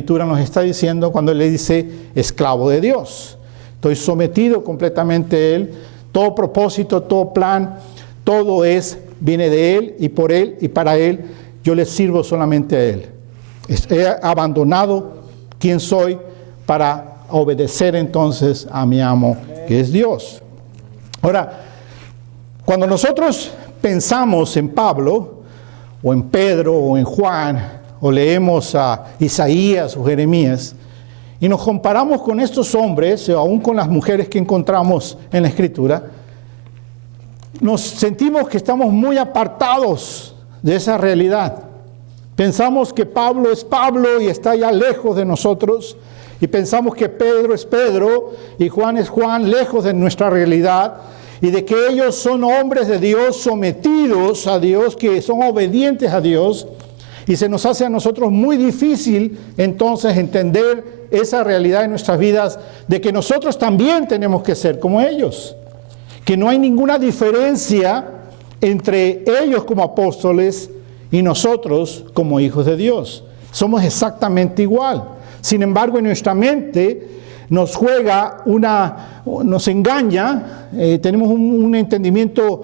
Escritura nos está diciendo cuando le dice esclavo de Dios. Estoy sometido completamente a Él. Todo propósito, todo plan, todo viene de Él y por Él y para Él. Yo le sirvo solamente a Él. He abandonado quién soy para obedecer entonces a mi amo, que es Dios. Ahora, cuando nosotros pensamos en Pablo, o en Pedro, o en Juan, o leemos a Isaías o Jeremías, y nos comparamos con estos hombres, o aún con las mujeres que encontramos en la Escritura, nos sentimos que estamos muy apartados de esa realidad. Pensamos que Pablo es Pablo y está ya lejos de nosotros, y pensamos que Pedro es Pedro y Juan es Juan, lejos de nuestra realidad, y de que ellos son hombres de Dios, sometidos a Dios, que son obedientes a Dios, y se nos hace a nosotros muy difícil entonces entender esa realidad en nuestras vidas, de que nosotros también tenemos que ser como ellos, que no hay ninguna diferencia entre ellos como apóstoles y nosotros como hijos de Dios. Somos exactamente igual. Sin embargo, en nuestra mente nos juega nos engaña, tenemos un entendimiento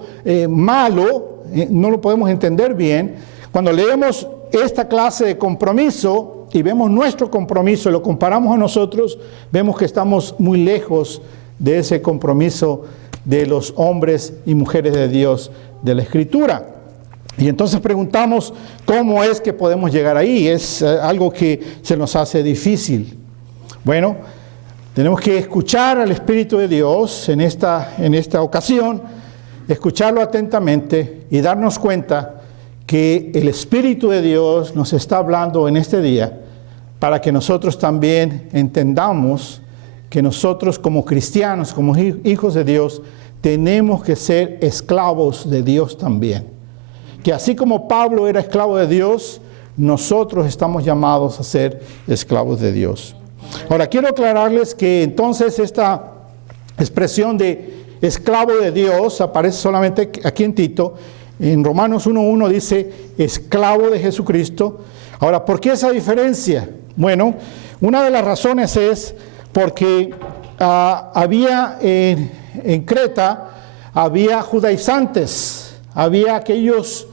malo, no lo podemos entender bien. Cuando leemos esta clase de compromiso y vemos nuestro compromiso y lo comparamos a nosotros, vemos que estamos muy lejos de ese compromiso de los hombres y mujeres de Dios de la Escritura. Y entonces preguntamos, ¿cómo es que podemos llegar ahí? Es algo que se nos hace difícil. Bueno, tenemos que escuchar al Espíritu de Dios en esta ocasión, escucharlo atentamente y darnos cuenta que el Espíritu de Dios nos está hablando en este día para que nosotros también entendamos que nosotros como cristianos, como hijos de Dios, tenemos que ser esclavos de Dios también. Que así como Pablo era esclavo de Dios, nosotros estamos llamados a ser esclavos de Dios. Ahora, quiero aclararles que entonces esta expresión de esclavo de Dios aparece solamente aquí en Tito. En Romanos 1:1 dice esclavo de Jesucristo. Ahora, ¿por qué esa diferencia? Bueno, una de las razones es porque había en Creta, había judaizantes, había aquellos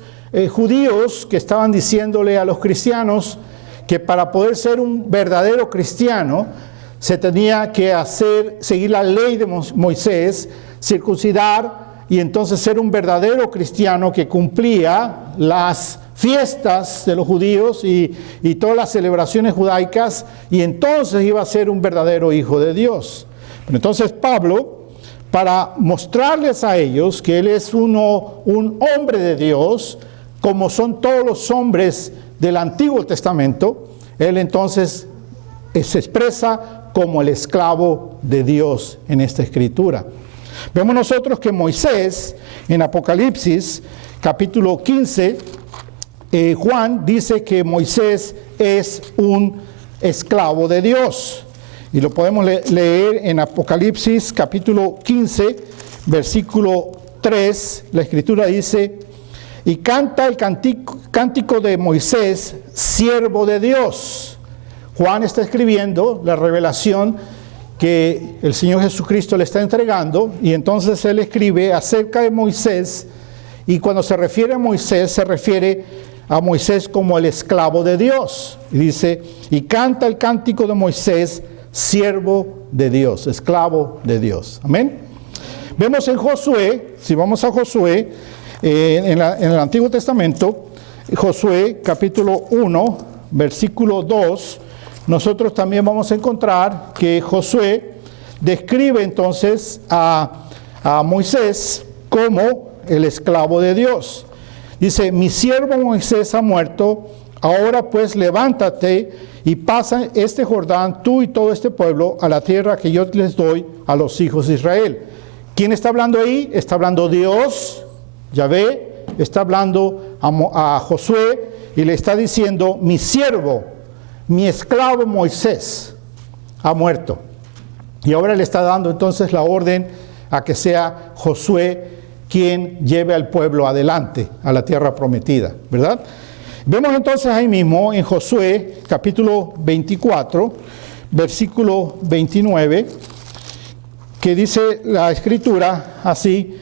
judíos que estaban diciéndole a los cristianos que para poder ser un verdadero cristiano se tenía que seguir la ley de Moisés, circuncidar y entonces ser un verdadero cristiano que cumplía las fiestas de los judíos y todas las celebraciones judaicas, y entonces iba a ser un verdadero hijo de Dios. Pero entonces Pablo, para mostrarles a ellos que él es un hombre de Dios, como son todos los hombres del Antiguo Testamento, él entonces se expresa como el esclavo de Dios en esta escritura. Vemos nosotros que Moisés, en Apocalipsis, capítulo 15, Juan dice que Moisés es un esclavo de Dios. Y lo podemos leer en Apocalipsis, capítulo 15, versículo 3. La escritura dice: y canta el cántico de Moisés, siervo de Dios. Juan está escribiendo la revelación que el Señor Jesucristo le está entregando, y entonces él escribe acerca de Moisés, y cuando se refiere a Moisés, se refiere a Moisés como el esclavo de Dios. Y dice, y canta el cántico de Moisés, siervo de Dios, esclavo de Dios. Amén. Vemos en Josué, si vamos a Josué, en el Antiguo Testamento, Josué capítulo 1, versículo 2, nosotros también vamos a encontrar que Josué describe entonces a Moisés como el esclavo de Dios. Dice, mi siervo Moisés ha muerto, ahora pues levántate y pasa este Jordán, tú y todo este pueblo, a la tierra que yo les doy a los hijos de Israel. ¿Quién está hablando ahí? Está hablando Dios, Yahvé, está hablando a Josué y le está diciendo, mi siervo, mi esclavo Moisés ha muerto. Y ahora le está dando entonces la orden a que sea Josué quien lleve al pueblo adelante a la tierra prometida, ¿verdad? Vemos entonces ahí mismo en Josué capítulo 24, versículo 29, que dice la escritura así: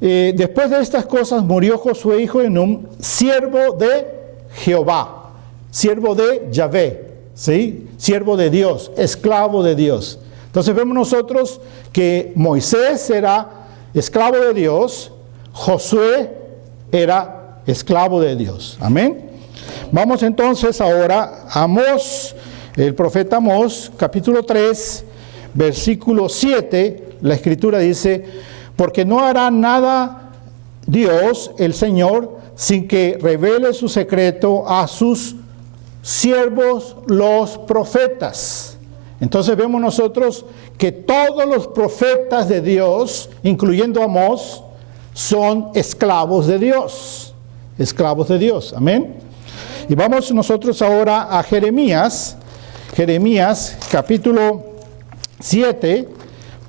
después de estas cosas murió Josué hijo de Nun, siervo de Jehová, siervo de Yahvé, ¿sí? Siervo de Dios, esclavo de Dios. Entonces vemos nosotros que Moisés era esclavo de Dios, Josué era esclavo de Dios. Amén. Vamos entonces ahora a Amós, el profeta Amós, capítulo 3, versículo 7, la escritura dice: porque no hará nada Dios, el Señor, sin que revele su secreto a sus siervos los profetas. Entonces vemos nosotros que todos los profetas de Dios, incluyendo Amós, son esclavos de Dios. Esclavos de Dios. Amén. Y vamos nosotros ahora a Jeremías. Jeremías capítulo 7,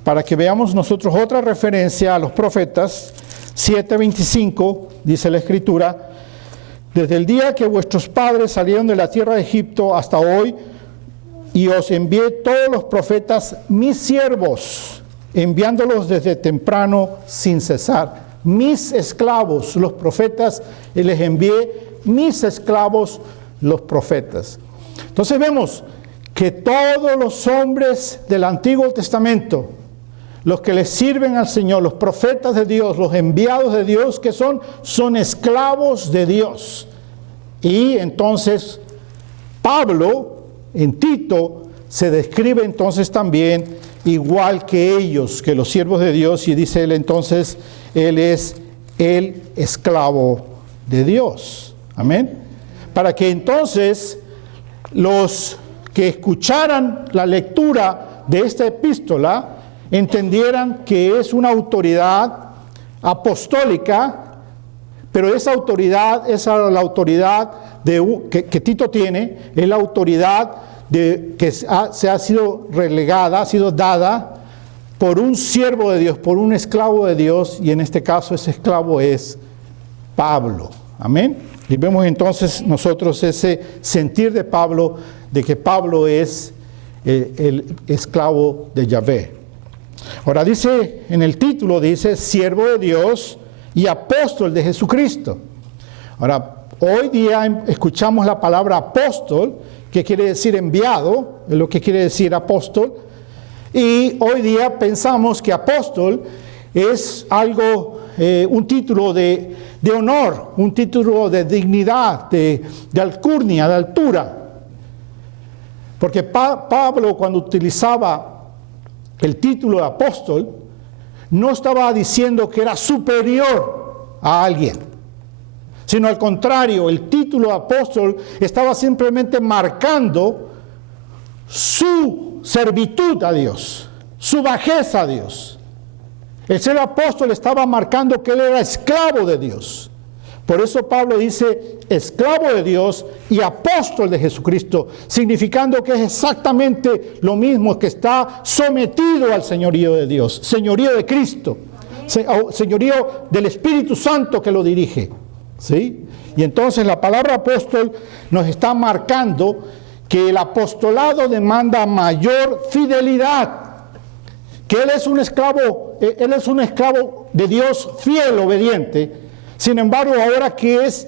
para que veamos nosotros otra referencia a los profetas. 7:25, dice la escritura: desde el día que vuestros padres salieron de la tierra de Egipto hasta hoy, y os envié todos los profetas, mis siervos, enviándolos desde temprano sin cesar. Mis esclavos, los profetas, y les envié mis esclavos, los profetas. Entonces vemos que todos los hombres del Antiguo Testamento, los que les sirven al Señor, los profetas de Dios, los enviados de Dios, que son esclavos de Dios. Y entonces Pablo en Tito se describe entonces también igual que ellos, que los siervos de Dios, y dice él entonces, él es el esclavo de Dios. Amén. Para que entonces los que escucharan la lectura de esta epístola entendieran que es una autoridad apostólica, pero esa autoridad, la autoridad que Tito tiene, es la autoridad que se ha sido relegada, ha sido dada por un siervo de Dios, por un esclavo de Dios, y en este caso ese esclavo es Pablo. Amén. Y vemos entonces nosotros ese sentir de Pablo, de que Pablo es el esclavo de Yahvé. Ahora dice, en el título dice, siervo de Dios y apóstol de Jesucristo. Ahora, hoy día escuchamos la palabra apóstol, que quiere decir enviado, es lo que quiere decir apóstol. Y hoy día pensamos que apóstol es algo, un título de honor, un título de dignidad, de alcurnia, de altura. Porque Pablo, cuando utilizaba el título de apóstol, no estaba diciendo que era superior a alguien, sino al contrario, el título de apóstol estaba simplemente marcando su servitud a Dios, su bajeza a Dios. El ser apóstol estaba marcando que él era esclavo de Dios. Por eso Pablo dice esclavo de Dios y apóstol de Jesucristo, significando que es exactamente lo mismo, que está sometido al señorío de Dios, señorío de Cristo, señorío del Espíritu Santo que lo dirige. ¿Sí? Y entonces la palabra apóstol nos está marcando que el apostolado demanda mayor fidelidad, que él es un esclavo de Dios fiel, obediente. Sin embargo, ahora que es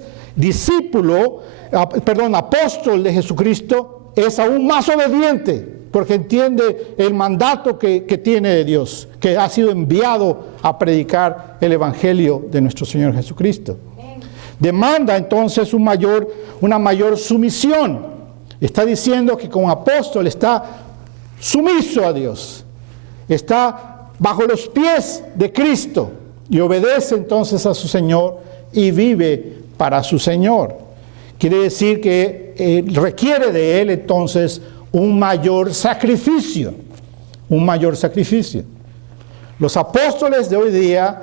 apóstol de Jesucristo, es aún más obediente, porque entiende el mandato que tiene de Dios, que ha sido enviado a predicar el Evangelio de nuestro Señor Jesucristo. Demanda entonces una mayor sumisión. Está diciendo que como apóstol está sumiso a Dios, está bajo los pies de Cristo y obedece entonces a su Señor y vive para su Señor. Quiere decir que requiere de él entonces un mayor sacrificio, Los apóstoles de hoy día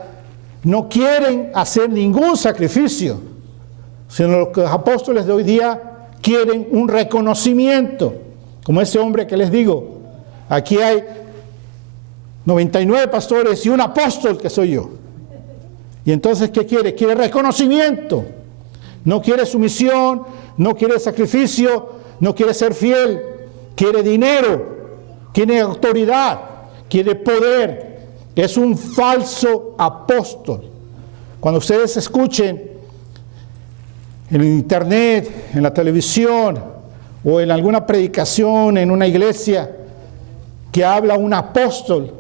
no quieren hacer ningún sacrificio, sino que los apóstoles de hoy día quieren un reconocimiento, como ese hombre que les digo. Aquí hay 99 pastores y un apóstol que soy yo. Y entonces, ¿qué quiere? Quiere reconocimiento. No quiere sumisión, no quiere sacrificio, no quiere ser fiel, quiere dinero, quiere autoridad, quiere poder. Es un falso apóstol. Cuando ustedes escuchen en internet, en la televisión o en alguna predicación en una iglesia que habla un apóstol,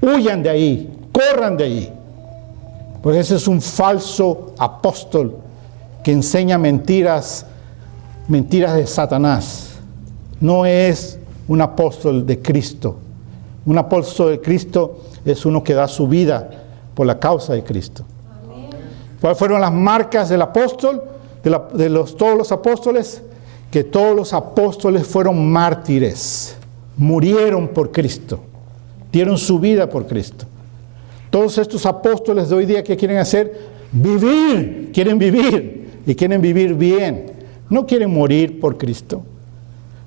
huyan de ahí, corran de ahí. Porque ese es un falso apóstol que enseña mentiras de Satanás. No es un apóstol de Cristo. Un apóstol de Cristo es uno que da su vida por la causa de Cristo. Amén. ¿Cuáles fueron las marcas del apóstol? Todos los apóstoles, que todos los apóstoles fueron mártires, murieron por Cristo, dieron su vida por Cristo. Todos estos apóstoles de hoy día, ¿qué quieren hacer? Vivir, quieren vivir y quieren vivir bien. No quieren morir por Cristo,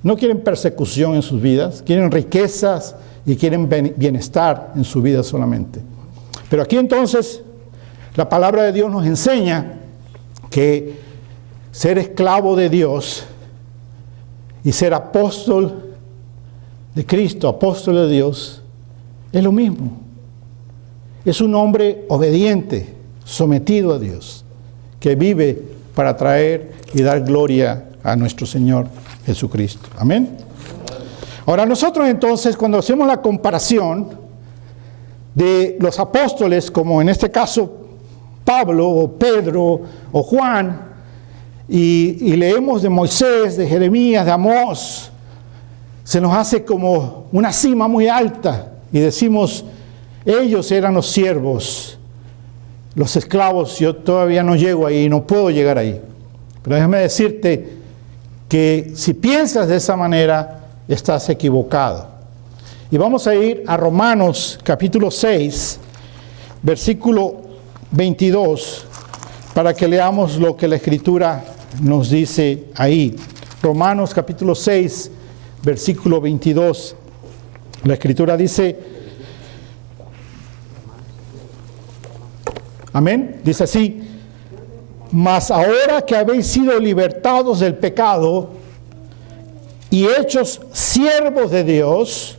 no quieren persecución en sus vidas, quieren riquezas y quieren bienestar en su vida solamente. Pero aquí entonces la palabra de Dios nos enseña que ser esclavo de Dios y ser apóstol de Cristo, apóstol de Dios, es lo mismo. Es un hombre obediente, sometido a Dios, que vive para traer y dar gloria a nuestro Señor Jesucristo. Amén. Ahora nosotros entonces, cuando hacemos la comparación de los apóstoles, como en este caso Pablo o Pedro o Juan, y leemos de Moisés, de Jeremías, de Amós, se nos hace como una cima muy alta y decimos, ellos eran los siervos, los esclavos. Yo todavía no llego ahí, no puedo llegar ahí. Pero déjame decirte que si piensas de esa manera, estás equivocado. Y vamos a ir a Romanos capítulo 6, versículo 22, para que leamos lo que la Escritura nos dice ahí. Romanos capítulo 6, versículo 22. La Escritura dice, amén, dice así, mas ahora que habéis sido libertados del pecado y hechos siervos de Dios,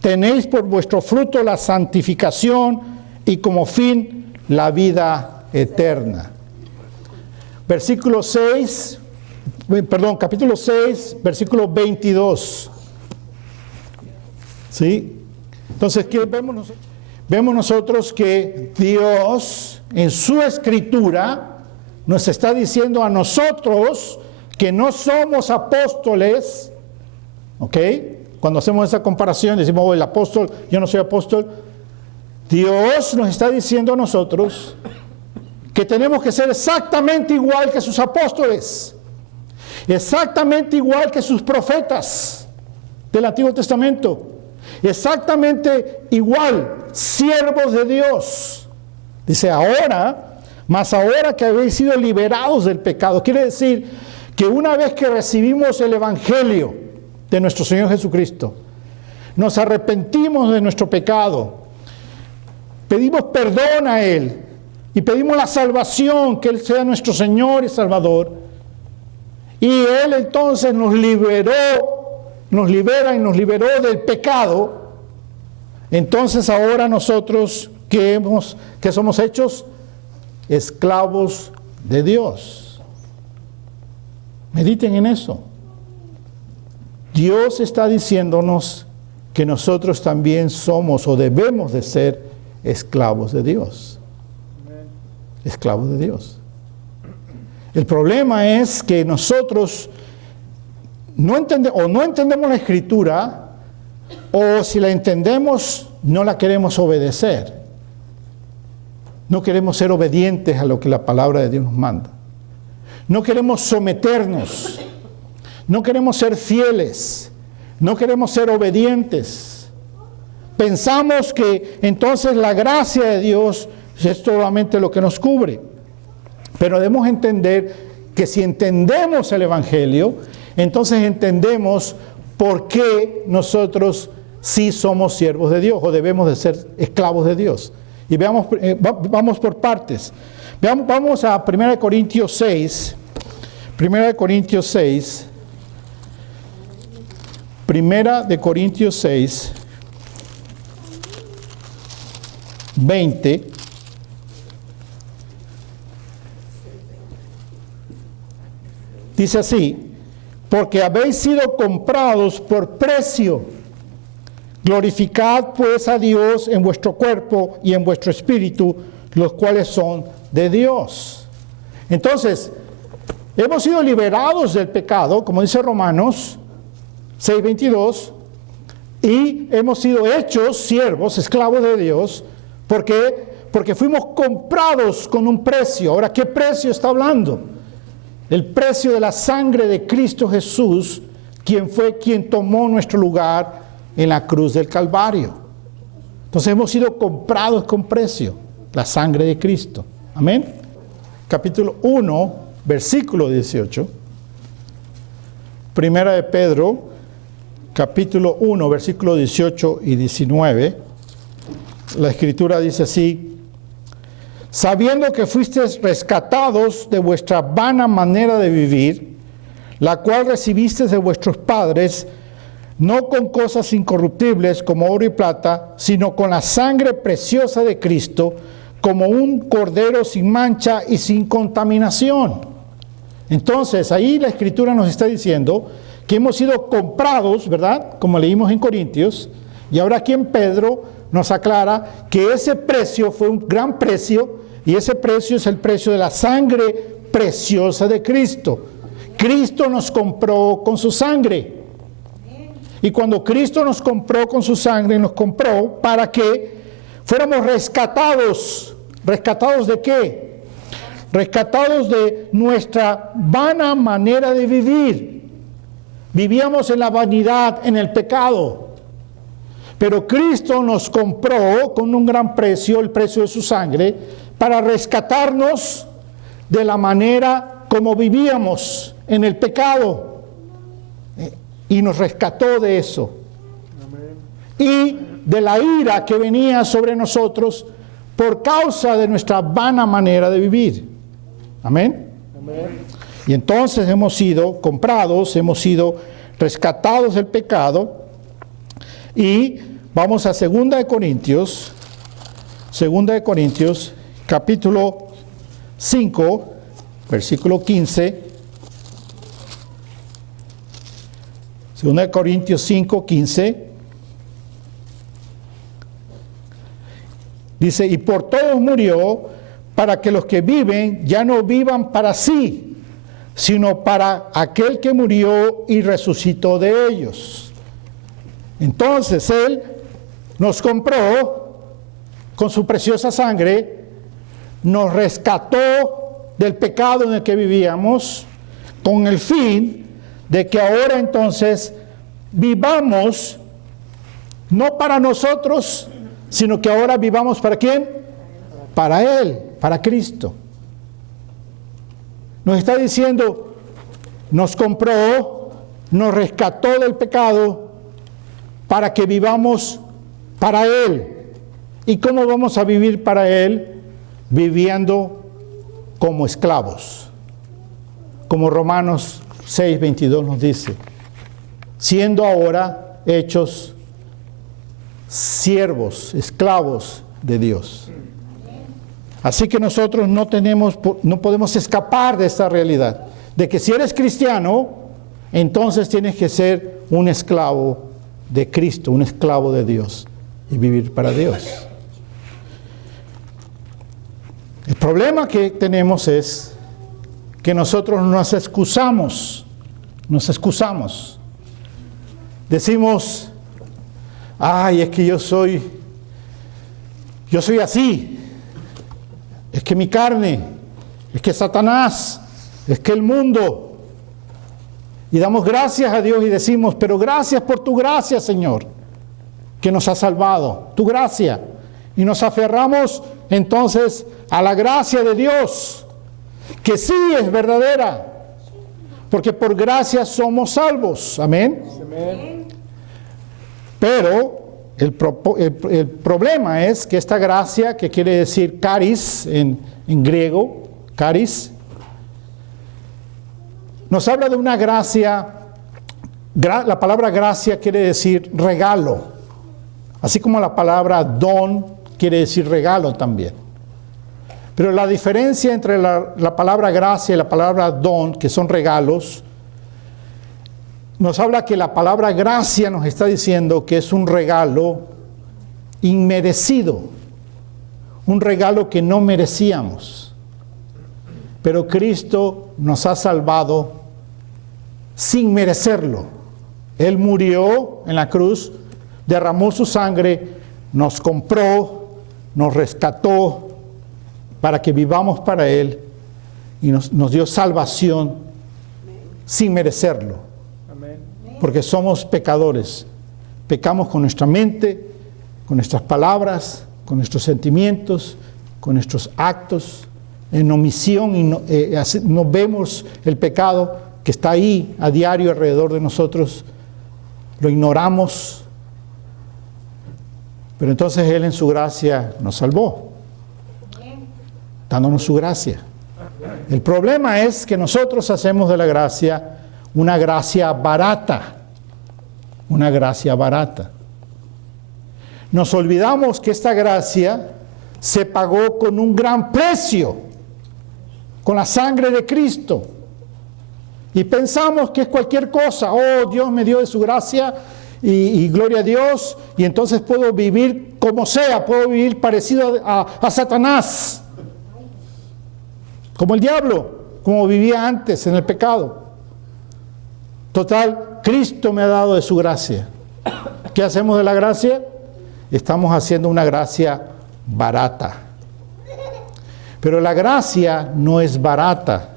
tenéis por vuestro fruto la santificación y como fin la vida eterna. Capítulo 6, versículo 22. ¿Sí? Entonces, ¿qué vemos nosotros? Vemos nosotros que Dios en su Escritura nos está diciendo a nosotros que no somos apóstoles, ¿ok? Cuando hacemos esa comparación, decimos, oh, el apóstol, yo no soy apóstol. Dios nos está diciendo a nosotros que tenemos que ser exactamente igual que sus apóstoles, exactamente igual que sus profetas del Antiguo Testamento, exactamente igual, siervos de Dios. Dice, mas ahora que habéis sido liberados del pecado, quiere decir que una vez que recibimos el Evangelio de nuestro Señor Jesucristo, nos arrepentimos de nuestro pecado, pedimos perdón a Él y pedimos la salvación, que Él sea nuestro Señor y Salvador, y Él entonces nos libera y nos liberó del pecado. Entonces ahora nosotros que somos hechos esclavos de Dios. Mediten en eso. Dios está diciéndonos que nosotros también somos o debemos de ser esclavos de Dios. Esclavos de Dios. El problema es que nosotros no entendemos la Escritura, o si la entendemos, no la queremos obedecer. No queremos ser obedientes a lo que la palabra de Dios nos manda. No queremos someternos. No queremos ser fieles. No queremos ser obedientes. Pensamos que entonces la gracia de Dios es solamente lo que nos cubre. Pero debemos entender que si entendemos el Evangelio, entonces entendemos por qué nosotros sí somos siervos de Dios o debemos de ser esclavos de Dios. Y vamos por partes. Vamos a 1 Corintios 6, Primera de Corintios 6. Primera de Corintios 6, 20. Dice así: porque habéis sido comprados por precio. Glorificad pues a Dios en vuestro cuerpo y en vuestro espíritu, los cuales son de Dios. Entonces, hemos sido liberados del pecado, como dice Romanos 6:22, y hemos sido hechos siervos, esclavos de Dios. ¿Por qué? Porque fuimos comprados con un precio. Ahora, ¿qué precio está hablando? El precio de la sangre de Cristo Jesús, quien fue quien tomó nuestro lugar en la cruz del Calvario. Entonces hemos sido comprados con precio, la sangre de Cristo. Amén. Capítulo 1, versículo 18. Primera de Pedro, capítulo 1, versículo 18 y 19. La Escritura dice así: sabiendo que fuisteis rescatados de vuestra vana manera de vivir, la cual recibisteis de vuestros padres, no con cosas incorruptibles como oro y plata, sino con la sangre preciosa de Cristo, como un cordero sin mancha y sin contaminación. Entonces, ahí la Escritura nos está diciendo que hemos sido comprados, ¿verdad? Como leímos en Corintios, y ahora aquí en Pedro nos aclara que ese precio fue un gran precio, y ese precio es el precio de la sangre preciosa de Cristo. Cristo nos compró con su sangre. Y cuando Cristo nos compró con su sangre, nos compró para que fuéramos rescatados. ¿Rescatados de qué? Rescatados de nuestra vana manera de vivir. Vivíamos en la vanidad, en el pecado. Pero Cristo nos compró con un gran precio, el precio de su sangre, para rescatarnos de la manera como vivíamos en el pecado. Y nos rescató de eso. Amén. Y de la ira que venía sobre nosotros por causa de nuestra vana manera de vivir. Amén. Amén. Y entonces hemos sido comprados, hemos sido rescatados del pecado. Y vamos a 2 de Corintios, capítulo 5, versículo 15. 2 Corintios 5, 15. Dice: y por todos murió, para que los que viven ya no vivan para sí, sino para aquel que murió y resucitó de ellos. Entonces Él nos compró con su preciosa sangre, nos rescató del pecado en el que vivíamos, con el fin de que ahora entonces vivamos no para nosotros, sino que ahora vivamos ¿para quién? Para Él, para Cristo. Nos está diciendo, nos compró, nos rescató del pecado para que vivamos para Él. ¿Y cómo vamos a vivir para Él? Viviendo como esclavos. Como Romanos 6:22 nos dice, siendo ahora hechos siervos, esclavos de Dios. Así que nosotros no podemos escapar de esta realidad, de que si eres cristiano, entonces tienes que ser un esclavo de Cristo, un esclavo de Dios, y vivir para Dios. El problema que tenemos es que nosotros nos excusamos. Decimos, ay, es que yo soy así. Es que mi carne, es que Satanás, es que el mundo. Y damos gracias a Dios y decimos, pero gracias por tu gracia, Señor, que nos ha salvado, tu gracia. Y nos aferramos entonces a la gracia de Dios, que sí es verdadera, porque por gracia somos salvos. Amén. Amén. Pero el problema es que esta gracia, que quiere decir charis en griego, charis, Nos habla de una gracia. La palabra gracia quiere decir regalo, así como la palabra don quiere decir regalo también. Pero la diferencia entre la palabra gracia y la palabra don, que son regalos, nos habla que la palabra gracia nos está diciendo que es un regalo inmerecido, un regalo que no merecíamos. Pero Cristo nos ha salvado sin merecerlo. Él murió en la cruz, derramó su sangre, nos compró, nos rescató para que vivamos para Él y nos dio salvación sin merecerlo. Amén. Porque somos pecadores. Pecamos con nuestra mente, con nuestras palabras, con nuestros sentimientos, con nuestros actos, en omisión y no vemos el pecado que está ahí a diario alrededor de nosotros, lo ignoramos, pero entonces Él en su gracia nos salvó, dándonos su gracia. El problema es que nosotros hacemos de la gracia una gracia barata, una gracia barata. Nos olvidamos que esta gracia se pagó con un gran precio, con la sangre de Cristo. Y pensamos que es cualquier cosa. Oh, Dios me dio de su gracia y gloria a Dios. Y entonces puedo vivir como sea, puedo vivir parecido a Satanás. Como el diablo, como vivía antes en el pecado. Total, Cristo me ha dado de su gracia. ¿Qué hacemos de la gracia? Estamos haciendo una gracia barata. Pero la gracia no es barata.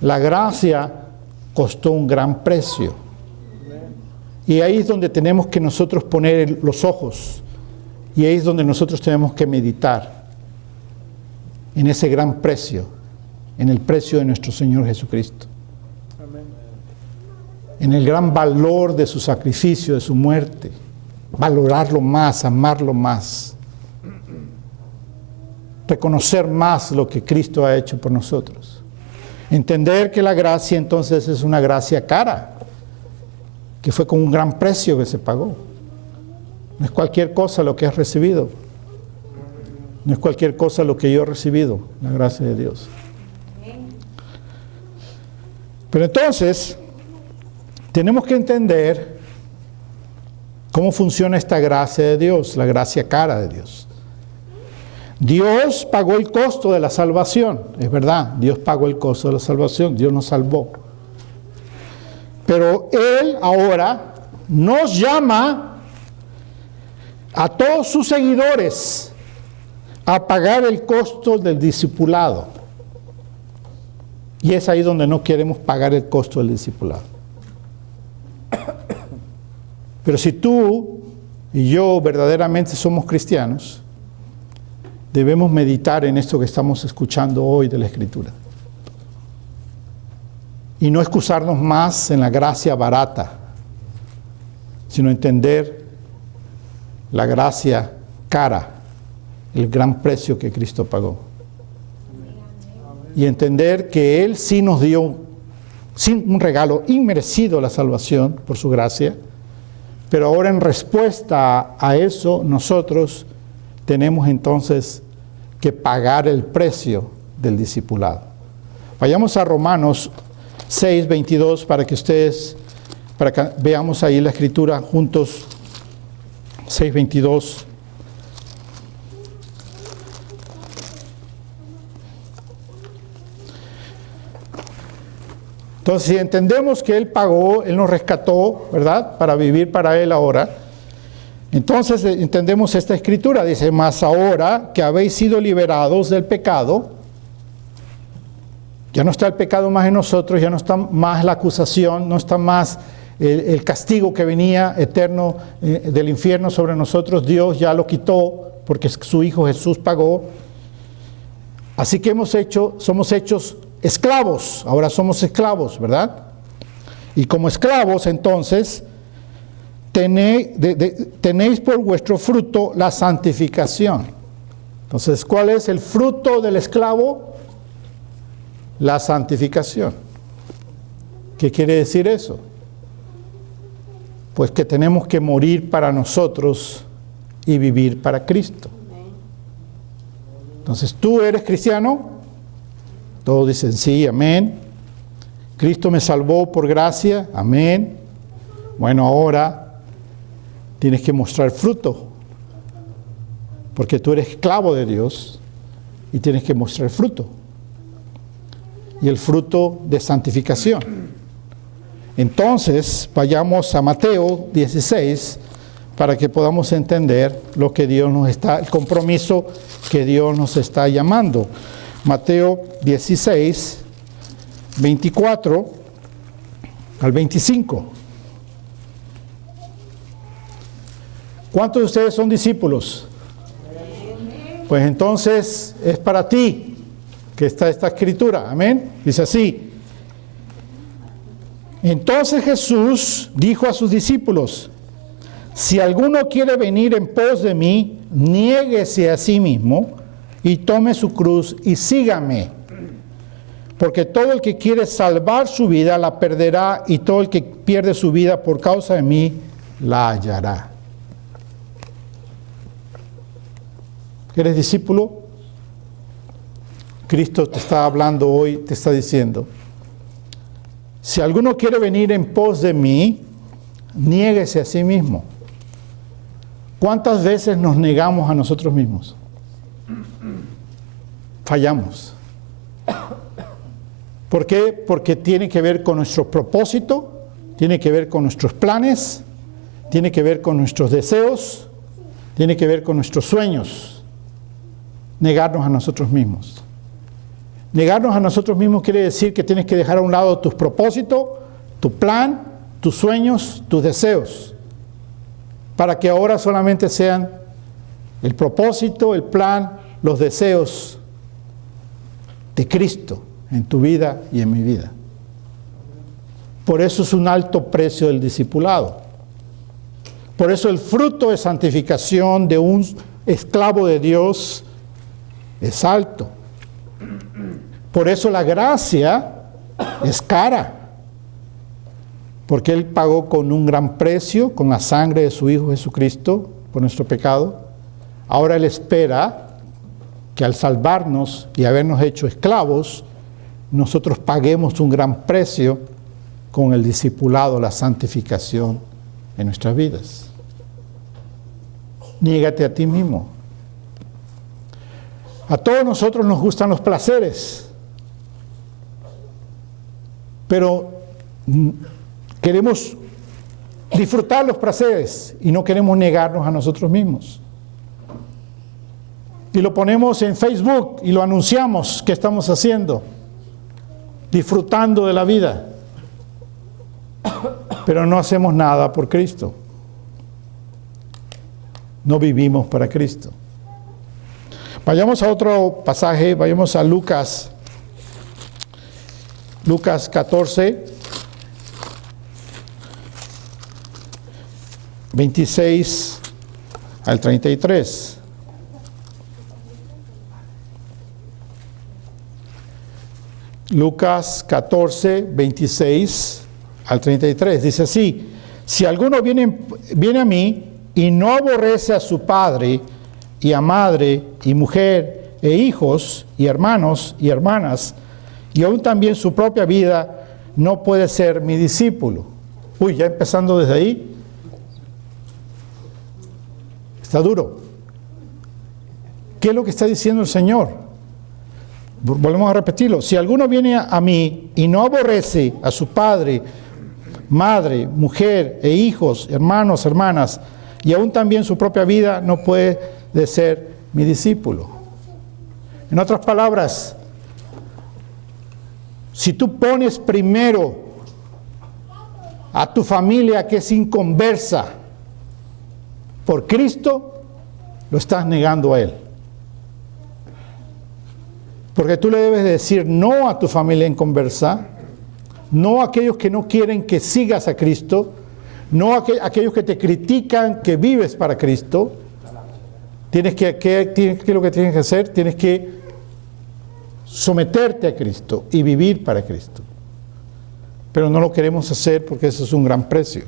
La gracia costó un gran precio. Y ahí es donde tenemos que nosotros poner los ojos. Y ahí es donde nosotros tenemos que meditar. En ese gran precio. En el precio de nuestro Señor Jesucristo. Amén. En el gran valor de su sacrificio, de su muerte. Valorarlo más, amarlo más. Reconocer más lo que Cristo ha hecho por nosotros. Entender que la gracia entonces es una gracia cara, que fue con un gran precio que se pagó. No es cualquier cosa lo que has recibido. No es cualquier cosa lo que yo he recibido, la gracia de Dios. Pero entonces, tenemos que entender cómo funciona esta gracia de Dios, la gracia cara de Dios. Dios pagó el costo de la salvación, es verdad, Dios pagó el costo de la salvación, Dios nos salvó. Pero Él ahora nos llama a todos sus seguidores a pagar el costo del discipulado. Y es ahí donde no queremos pagar el costo del discipulado. Pero si tú y yo verdaderamente somos cristianos, debemos meditar en esto que estamos escuchando hoy de la Escritura. Y no excusarnos más en la gracia barata, sino entender la gracia cara, el gran precio que Cristo pagó. Y entender que Él sí nos dio un regalo inmerecido, la salvación por su gracia, pero ahora en respuesta a eso nosotros tenemos entonces que pagar el precio del discipulado. Vayamos a Romanos 6:22 para que veamos ahí la escritura juntos. 6:22. Entonces, si entendemos que Él pagó, Él nos rescató, ¿verdad? Para vivir para Él ahora. Entonces entendemos esta escritura, dice, mas ahora que habéis sido liberados del pecado, ya no está el pecado más en nosotros, ya no está más la acusación, no está más el castigo que venía eterno del infierno sobre nosotros, Dios ya lo quitó porque su Hijo Jesús pagó. Así que somos hechos esclavos, ahora somos esclavos, ¿verdad? Y como esclavos entonces, tenéis por vuestro fruto la santificación. Entonces, ¿cuál es el fruto del esclavo? La santificación. ¿Qué quiere decir eso? Pues que tenemos que morir para nosotros y vivir para Cristo. Entonces, ¿tú eres cristiano? Todos dicen sí, amén. Cristo me salvó por gracia, amén. Bueno, ahora tienes que mostrar fruto, porque tú eres esclavo de Dios y tienes que mostrar fruto. Y el fruto de santificación. Entonces, vayamos a Mateo 16 para que podamos entender lo que Dios nos está, el compromiso que Dios nos está llamando. Mateo 16, 24 al 25. ¿Cuántos de ustedes son discípulos? Pues entonces es para ti que está esta escritura. Amén. Dice así. Entonces Jesús dijo a sus discípulos: si alguno quiere venir en pos de mí, niéguese a sí mismo y tome su cruz y sígame. Porque todo el que quiere salvar su vida la perderá, y todo el que pierde su vida por causa de mí la hallará. ¿Eres discípulo? Cristo te está hablando hoy, te está diciendo: si alguno quiere venir en pos de mí, niéguese a sí mismo. ¿Cuántas veces nos negamos a nosotros mismos? Fallamos. ¿Por qué? Porque tiene que ver con nuestro propósito, tiene que ver con nuestros planes, tiene que ver con nuestros deseos, tiene que ver con nuestros sueños. Negarnos a nosotros mismos. Negarnos a nosotros mismos quiere decir que tienes que dejar a un lado tus propósitos, tu plan, tus sueños, tus deseos, para que ahora solamente sean el propósito, el plan, los deseos de Cristo en tu vida y en mi vida. Por eso es un alto precio del discipulado. Por eso el fruto de santificación de un esclavo de Dios es alto. Por eso la gracia es cara. Porque Él pagó con un gran precio, con la sangre de su Hijo Jesucristo, por nuestro pecado. Ahora Él espera que al salvarnos y habernos hecho esclavos, nosotros paguemos un gran precio con el discipulado, la santificación en nuestras vidas. Niégate a ti mismo. A todos nosotros nos gustan los placeres, pero queremos disfrutar los placeres y no queremos negarnos a nosotros mismos. Y lo ponemos en Facebook y lo anunciamos que estamos haciendo, disfrutando de la vida, pero no hacemos nada por Cristo. No vivimos para Cristo. Vayamos a otro pasaje, vayamos a Lucas 14, 26 al 33. Lucas 14, 26 al 33. Dice así: si alguno viene a mí y no aborrece a su padre y a madre y mujer e hijos y hermanos y hermanas, y aún también su propia vida, no puede ser mi discípulo. Uy, ya empezando desde ahí, está duro. ¿Qué es lo que está diciendo el Señor? Volvemos a repetirlo. Si alguno viene a mí y no aborrece a su padre, madre, mujer e hijos, hermanos, hermanas, y aún también su propia vida, no puede ser mi discípulo. En otras palabras, si tú pones primero a tu familia que es inconversa por Cristo, lo estás negando a Él. Porque tú le debes decir no a tu familia inconversa, no a aquellos que no quieren que sigas a Cristo, no a aquellos que te critican que vives para Cristo. ¿Qué es lo que tienes que hacer? Tienes que someterte a Cristo y vivir para Cristo. pero no lo queremos hacer porque eso es un gran precio.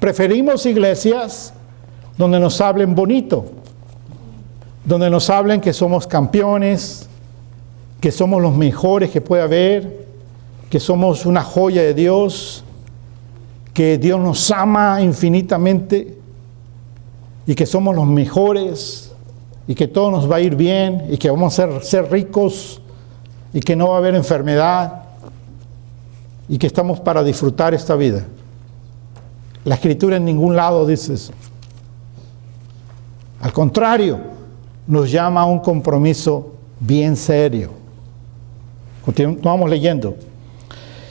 Preferimos iglesias donde nos hablen bonito, donde nos hablen que somos campeones, que somos los mejores que puede haber, que somos una joya de Dios, que Dios nos ama infinitamente y que somos los mejores y que todo nos va a ir bien y que vamos a ser ricos y que no va a haber enfermedad y que estamos para disfrutar esta vida. La Escritura en ningún lado dice eso. Al contrario, nos llama a un compromiso bien serio. Continuamos leyendo.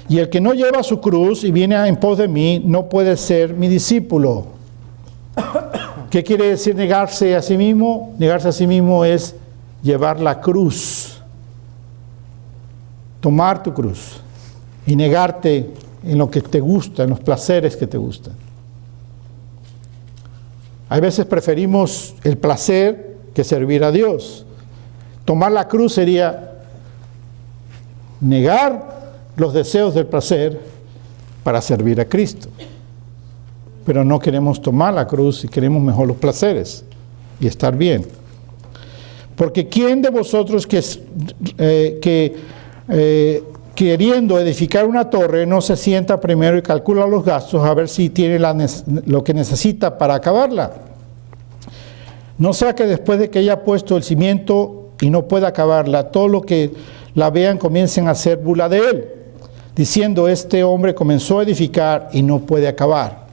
Y el que no lleva su cruz y viene en pos de mí, no puede ser mi discípulo. ¿Qué quiere decir negarse a sí mismo? Negarse a sí mismo es llevar la cruz. Tomar tu cruz y negarte en lo que te gusta, en los placeres que te gustan. Hay veces preferimos el placer que servir a Dios. Tomar la cruz sería negar los deseos del placer para servir a Cristo. Pero no queremos tomar la cruz y queremos mejor los placeres y estar bien. Porque ¿quién de vosotros queriendo edificar una torre no se sienta primero y calcula los gastos a ver si tiene lo que necesita para acabarla? No sea que después de que haya puesto el cimiento y no pueda acabarla, todo lo que la vean comiencen a hacer burla de él, diciendo: este hombre comenzó a edificar y no puede acabar.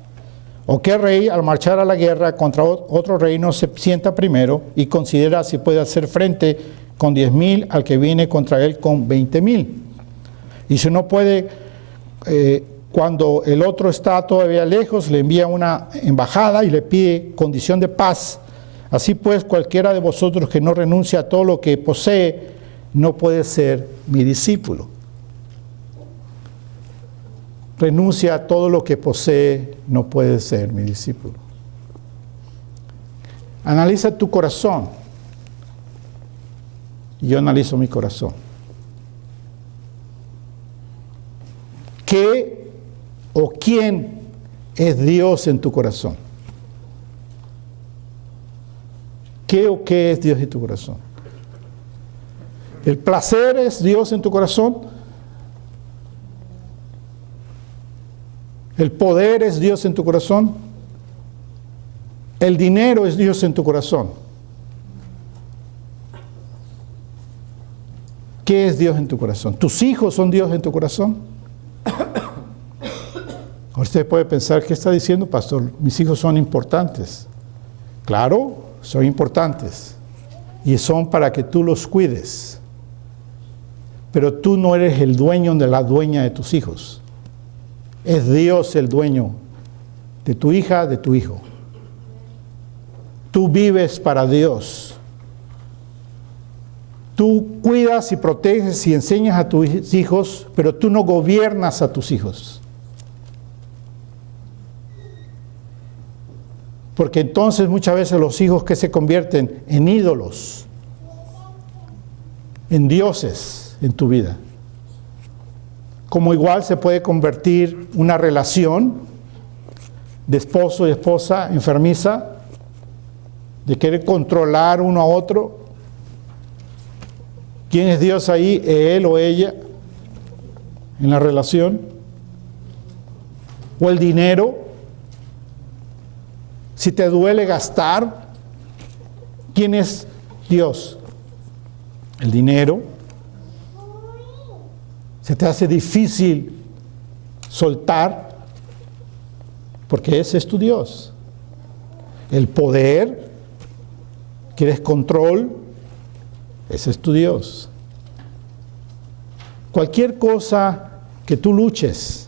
¿O qué rey al marchar a la guerra contra otro rey no se sienta primero y considera si puede hacer frente con 10,000 al que viene contra él con 20,000? Y si no puede, cuando el otro está todavía lejos, le envía una embajada y le pide condición de paz. Así pues, cualquiera de vosotros que no renuncie a todo lo que posee, no puede ser mi discípulo. Renuncia a todo lo que posee, no puede ser mi discípulo. Analiza tu corazón. Yo analizo mi corazón. ¿Qué o quién es Dios en tu corazón? ¿Qué o qué es Dios en tu corazón? ¿El placer es Dios en tu corazón? ¿El poder es Dios en tu corazón? ¿El dinero es Dios en tu corazón? ¿Qué es Dios en tu corazón? ¿Tus hijos son Dios en tu corazón? Usted puede pensar, ¿qué está diciendo, pastor? Mis hijos son importantes. Claro, son importantes. Y son para que tú los cuides. Pero tú no eres el dueño de la dueña de tus hijos. Es Dios el dueño de tu hija, de tu hijo. Tú vives para Dios. Tú cuidas y proteges y enseñas a tus hijos, pero tú no gobiernas a tus hijos. Porque entonces muchas veces los hijos que se convierten en ídolos, en dioses en tu vida. Como igual se puede convertir una relación de esposo y esposa enfermiza, de querer controlar uno a otro. ¿Quién es Dios ahí? ¿Él o ella en la relación? ¿O el dinero? Si te duele gastar, ¿quién es Dios? ¿El dinero? ¿Se te hace difícil soltar? Porque ese es tu Dios. El poder, ¿quieres control? Ese es tu Dios. Cualquier cosa que tú luches,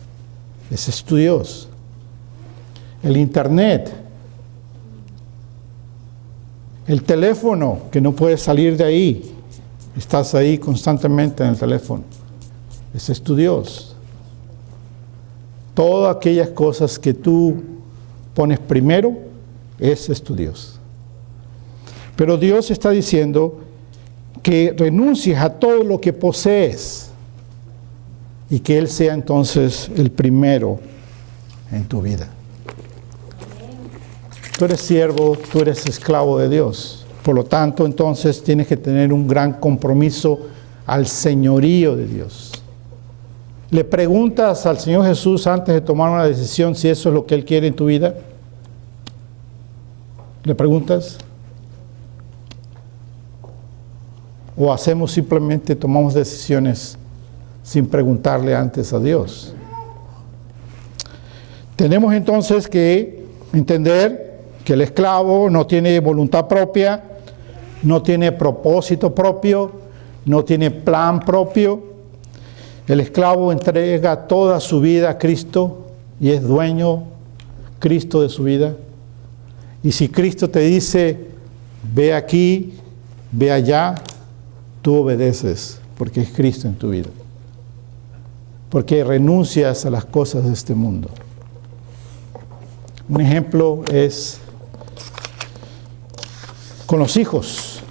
ese es tu Dios. El internet, el teléfono, que no puedes salir de ahí, estás ahí constantemente en el teléfono, ese es tu Dios. Todas aquellas cosas que tú pones primero, ese es tu Dios. Pero Dios está diciendo que renuncies a todo lo que posees. y que Él sea entonces el primero en tu vida. Tú eres siervo, tú eres esclavo de Dios. Por lo tanto, entonces tienes que tener un gran compromiso al señorío de Dios. ¿Le preguntas al Señor Jesús antes de tomar una decisión si eso es lo que Él quiere en tu vida? ¿Le preguntas? ¿O hacemos simplemente, tomamos decisiones sin preguntarle antes a Dios? Tenemos entonces que entender que el esclavo no tiene voluntad propia, no tiene propósito propio, no tiene plan propio. El esclavo entrega toda su vida a Cristo y es dueño Cristo de su vida. Y si Cristo te dice, ve aquí, ve allá, tú obedeces porque es Cristo en tu vida. Porque renuncias a las cosas de este mundo. Un ejemplo es con los hijos.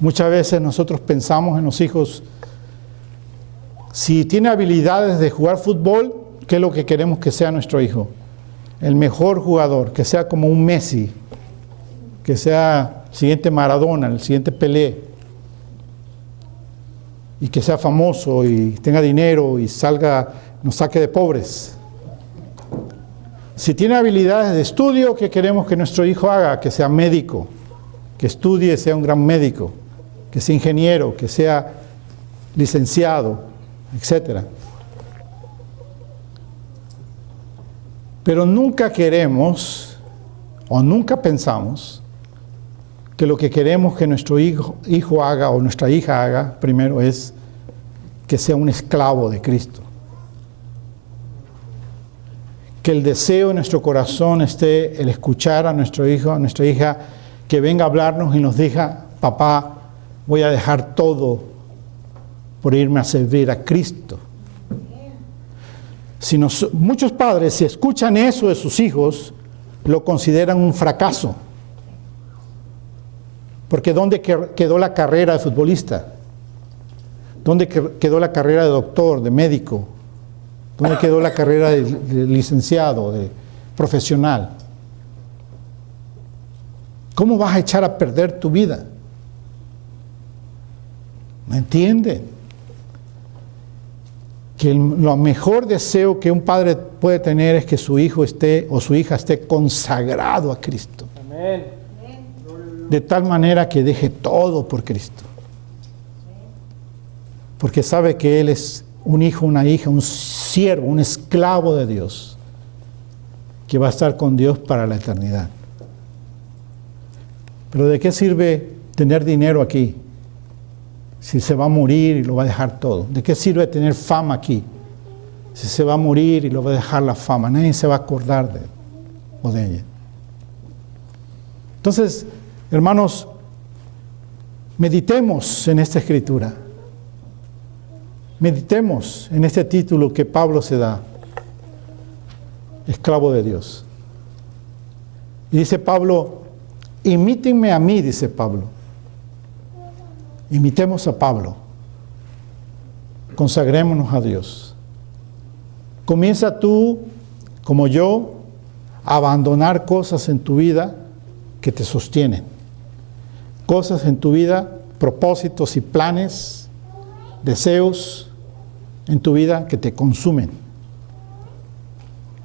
Muchas veces nosotros pensamos en los hijos, si tiene habilidades de jugar fútbol, ¿qué es lo que queremos que sea nuestro hijo? El mejor jugador, que sea como un Messi, que sea el siguiente Maradona, el siguiente Pelé, y que sea famoso y tenga dinero y nos saque de pobres. Si tiene habilidades de estudio, ¿qué queremos que nuestro hijo haga? Que sea médico, que estudie, sea un gran médico, que sea ingeniero, que sea licenciado, etc. Pero nunca queremos o nunca pensamos que lo que queremos que nuestro hijo haga o nuestra hija haga primero es que sea un esclavo de Cristo. Que el deseo en nuestro corazón esté el escuchar a nuestro hijo, a nuestra hija, que venga a hablarnos y nos diga, papá, voy a dejar todo por irme a servir a Cristo. Muchos padres, si escuchan eso de sus hijos, lo consideran un fracaso. Porque ¿dónde quedó la carrera de futbolista? ¿Dónde quedó la carrera de doctor, de médico? ¿Dónde quedó la carrera de licenciado, de profesional? ¿Cómo vas a echar a perder tu vida? ¿Me entienden? Que lo mejor deseo que un padre puede tener es que su hijo esté o su hija esté consagrado a Cristo. Amén. De tal manera que deje todo por Cristo. Porque sabe que él es un hijo, una hija, un siervo, un esclavo de Dios, que va a estar con Dios para la eternidad. Pero ¿de qué sirve tener dinero aquí si se va a morir y lo va a dejar todo? ¿De qué sirve tener fama aquí si se va a morir y lo va a dejar la fama? Nadie se va a acordar de él o de ella. Entonces, hermanos, meditemos en esta escritura. Meditemos en este título que Pablo se da, esclavo de Dios. Y dice Pablo, imítenme a mí, dice Pablo. Imitemos a Pablo. Consagrémonos a Dios. Comienza tú, como yo, a abandonar cosas en tu vida que te sostienen. Cosas en tu vida, propósitos y planes, deseos en tu vida que te consumen,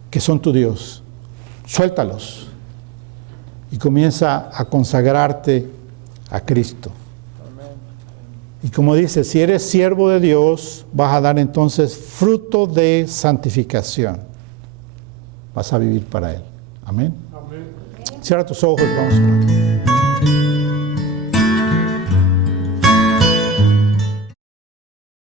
que son tu Dios. Suéltalos y comienza a consagrarte a Cristo. Y como dice, si eres siervo de Dios, vas a dar entonces fruto de santificación. Vas a vivir para Él. Amén. Amén. Cierra tus ojos, vamos a orar.